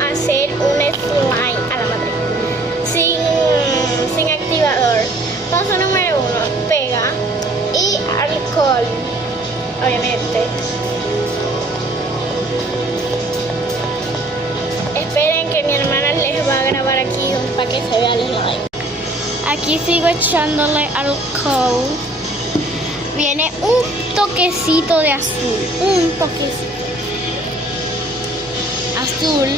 a hacer un slime a la madre sin activador. Paso número 1, pega y alcohol, obviamente. Esperen que mi hermana les va a grabar aquí para que se vea el slime. Aquí sigo echándole alcohol. Viene un toquecito de azul, un toquecito azul,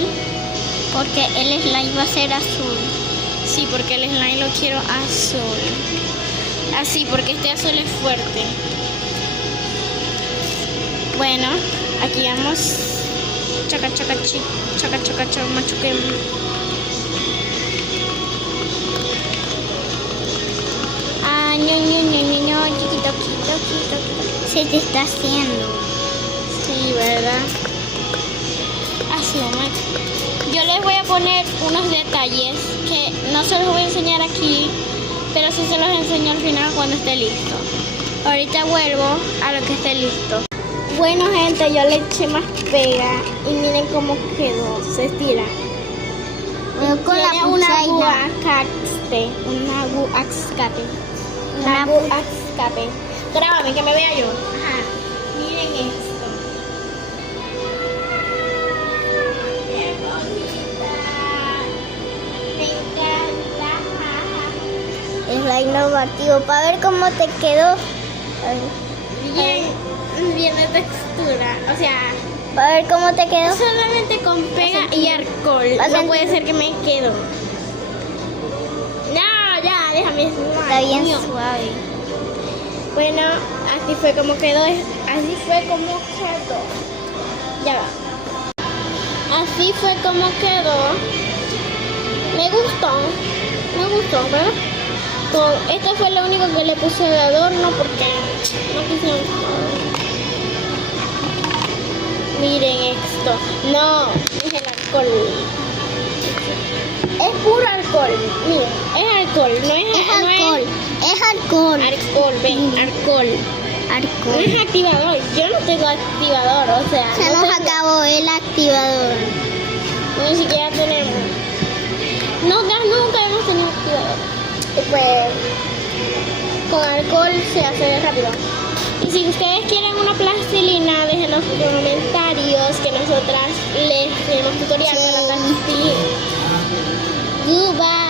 porque el slime va a ser azul. Sí, porque el slime lo quiero azul. Así, porque este azul es fuerte. Bueno, aquí vamos. Chaca, chaca, chi, chaca, chaca, chaca, machuquem. Ah, ño, chiquito, chiquito. Se te está haciendo. Sí, ¿verdad? Así, yo les voy a poner unos detalles que no se los voy a enseñar aquí, pero sí se los enseño al final cuando esté listo. Ahorita vuelvo a lo que esté listo. Bueno, gente, yo le eché más pega y miren cómo quedó, se estira. Con la Tiene una guacaste, una guacaste. Grábame, que me vea yo. Ajá. Miren esto. Qué bonita. Me encanta. Es la innovativo. Para ver cómo te quedó. Bien de textura. O sea, Para ver cómo te quedó. solamente con pega y alcohol. No puede ser que me quedo. No, ya, déjame. Está bien Mío. suave. Bueno, así fue como quedó. Ya va. Así fue como quedó. Me gustó, ¿verdad? Esto fue lo único que le puse de adorno porque no quisieron. Miren esto. No, es el alcohol. Es puro alcohol. Miren, es alcohol, no es alcohol. Es alcohol. Alcohol, ven, alcohol. No es activador. Yo no tengo activador, o sea. Se nos acabó el activador. Ni siquiera tenemos. Nunca hemos tenido activador. Y pues con alcohol se hace rápido. Y si ustedes quieren una plastilina, dejen en los comentarios que nosotras les tenemos tutorial para la plastilina. Goodbye.